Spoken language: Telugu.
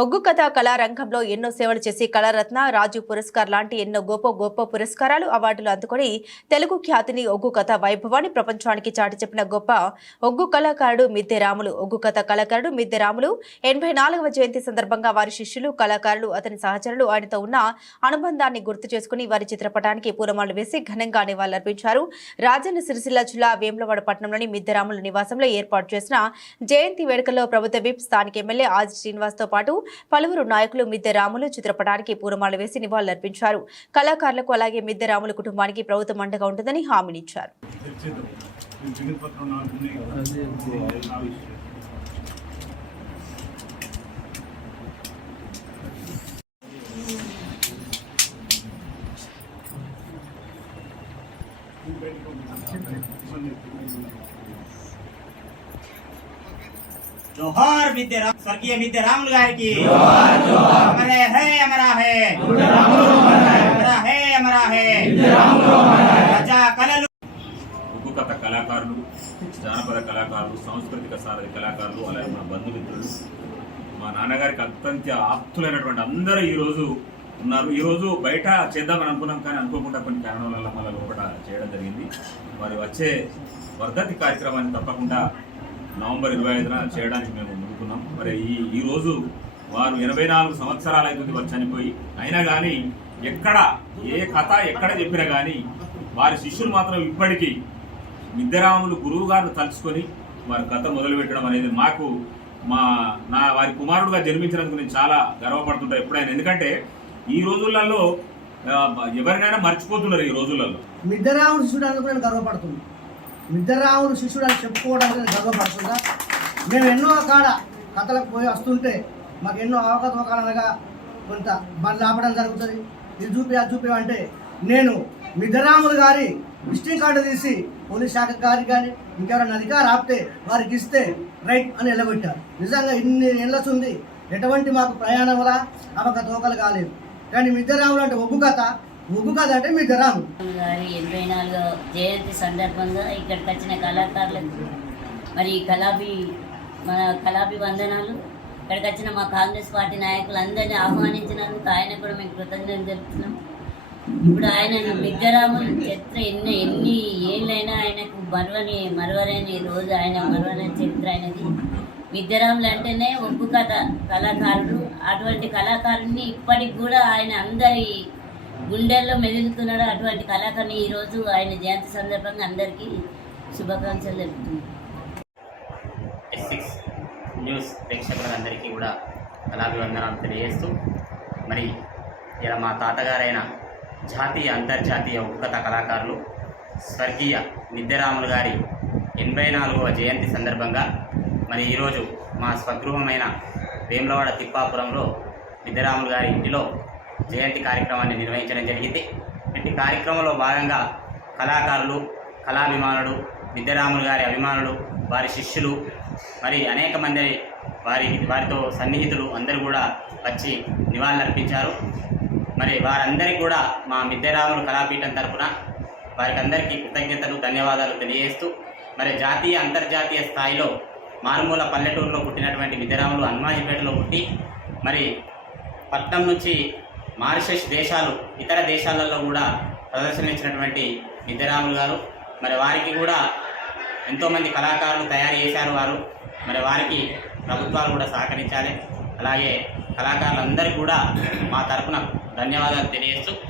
ఒగ్గు కథ కళారంగంలో ఎన్నో సేవలు చేసి కళారత్న రాజు పురస్కార్ లాంటి ఎన్నో గొప్ప గొప్ప పురస్కారాలు అవార్డులు అందుకొని తెలుగు ఖ్యాతిని ఒగ్గు కథ వైభవాన్ని ప్రపంచానికి చాటి చెప్పిన గొప్ప ఒగ్గు కళాకారుడు మిద్దె రాములు. ఒగ్గు కథ కళాకారుడు మిద్దె రాములు. ఎనభై నాలుగవ జయంతి సందర్భంగా వారి శిష్యులు కళాకారులు అతని సహచరులు ఆయనతో ఉన్న అనుబంధాన్ని గుర్తు చేసుకుని వారి చిత్రపటానికి పూలమాలు వేసి ఘనంగా నివాళులర్పించారు. రాజన్న సిరిసిల్ల జిల్లా వేములవాడ పట్టణంలోని మిద్దెరాముల నివాసంలో ఏర్పాటు చేసిన జయంతి వేడుకల్లో ప్రభుత్వ విప్ స్థానిక ఎమ్మెల్యే ఆది శ్రీనివాస్తో పాటు పలువురు నాయకులు మిద్దె రాములు చిత్రపటానికి పూలమాల వేసి నివాళులర్పించారు కళాకారులకు అలాగే మిద్దె రాముల కుటుంబానికి ప్రభుత్వం అండగా ఉంటుందని హామీనిచ్చారు Thank you. జోహార్ విద్య రామ్ స్వర్గీయ విద్య రాములు గారికి. అమరే హే అమరా హే. అమరా హే అమరా హే. ప్రజా కళలు. ఉగ్గు కథ కళాకారులు జానపద కళాకారులు సాంస్కృతిక సారథి కళాకారులు అలాగే మా బంధుమిత్రులు. మా నాన్నగారికి అత్యంత ఆప్తులైనటువంటి అందరూ ఈరోజు ఉన్నారు. ఈరోజు బయట చేద్దామని అనుకున్నాం కానీ అనుకోకుండా కొన్ని కారణాల వల్ల మళ్ళీ లోపల చేయడం జరిగింది. వారి వచ్చే వర్ధతి కార్యక్రమాన్ని తప్పకుండా నవంబర్ ఇరవై ఐదున చేయడానికి మేము ముందుకున్నాం. మరి ఈ ఈరోజు వారు ఎనభై నాలుగు సంవత్సరాలు అవుతుంది వారు చనిపోయి. అయినా కానీ ఎక్కడ ఏ కథ ఎక్కడ చెప్పినా కానీ వారి శిష్యులు మాత్రం ఇప్పటికీ విద్యరాములు గురువు గారిని తలుచుకొని వారి కథ మొదలు పెట్టడం అనేది మాకు మా నా వారి కుమారుడుగా జన్మించినందుకు నేను చాలా గర్వపడుతుంటా ఎప్పుడైనా. ఎందుకంటే ఈ రోజులలో ఎవరినైనా మర్చిపోతున్నారు ఈ రోజులలో. మిద్దరాముడు చూడడానికి కూడా నేను గర్వపడుతుంది నిద్రరావును శిష్యుడు అని చెప్పుకోవడానికి గర్వపడుతుందా మేము ఎన్నో కాడ కథలకు పోయి వస్తుంటే మాకు ఎన్నో అవకతవకాలనగా కొంత బండ్లు ఆపడం జరుగుతుంది. ఇది చూపి అది చూపి అంటే నేను మిద్దరాములు గారి విజిటింగ్ కార్డు తీసి పోలీస్ శాఖ గారికి కానీ ఇంకెవరైనా అధికారు ఆపితే వారికి ఇస్తే రైట్ అని నిలబెట్టారు నిజంగా ఇన్ని ఏళ్ళతుంది ఎటువంటి మాకు ప్రయాణం వల్ల అవకతవకలు కాలేదు. కానీ మిద్దరాములు అంటే ఒబ్బు కథ. ముగ్గు కథ అంటే రాదు గారి ఎనభై నాలుగో జయంతి సందర్భంగా ఇక్కడికి వచ్చిన కళాకారులకు మరి కళాభి మన కళాభి వందనాలు. ఇక్కడికి వచ్చిన మా కాంగ్రెస్ పార్టీ నాయకులందరినీ ఆహ్వానించినందుకు ఆయన కూడా మేము కృతజ్ఞతలు తెలుపుతున్నాం. ఇప్పుడు ఆయన మిగ్గరాముల చరిత్ర ఎన్ని ఎన్ని ఏళ్ళైనా ఆయనకు మరవని మరవలేని రోజు ఆయన మరవలేని చరిత్ర ఆయనది. మిగ్గరాములు అంటేనే ఒగ్గు కథ కళాకారుడు. అటువంటి కళాకారుడిని ఇప్పటికి కూడా ఆయన అందరి గుండెల్లో మెదులుతున్నాడు. అటువంటి కళాకారుని ఈరోజు ఆయన జయంతి సందర్భంగా అందరికీ శుభాకాంక్షలు తెలుపుతున్నాను ఎస్ సిక్స్ న్యూస్ ప్రేక్షకులందరికీ కూడా కళాభివందనాలు తెలియజేస్తూ మరి ఇలా మా తాతగారైన జాతీయ అంతర్జాతీయ ఉత్కథ కళాకారులు స్వర్గీయ నిద్యరాములు గారి ఎనభై నాలుగవ జయంతి సందర్భంగా మరి ఈరోజు మా స్వగృహమైన వేములవాడ తిప్పాపురంలో నిద్యరాములు గారి ఇంటిలో జయంతి కార్యక్రమాన్ని నిర్వహించడం జరిగింది. ఇట్టి కార్యక్రమంలో భాగంగా కళాకారులు కళాభిమానులు విద్యరాములు గారి అభిమానులు వారి శిష్యులు మరి అనేక మంది వారి వారితో సన్నిహితులు అందరూ కూడా వచ్చి నివాళులర్పించారు. మరి వారందరికీ కూడా మా మిద్దెరాములు కళాపీఠం తరపున వారికి అందరికీ కృతజ్ఞతలు ధన్యవాదాలు తెలియజేస్తూ మరి జాతీయ అంతర్జాతీయ స్థాయిలో మారుమూల పల్లెటూరులో పుట్టినటువంటి మిద్దెరాములు హనుమాజిపేటలో పుట్టి మరి పట్నం నుంచి మారిషస్ దేశాలు ఇతర దేశాలలో కూడా ప్రదర్శన ఇచ్చినటువంటి గారు. మరి వారికి కూడా ఎంతోమంది కళాకారులు తయారు చేశారు వారు. మరి వారికి ప్రభుత్వాలు కూడా సహకరించాలి. అలాగే కళాకారులందరికీ కూడా మా తరపున ధన్యవాదాలు తెలియజేస్తూ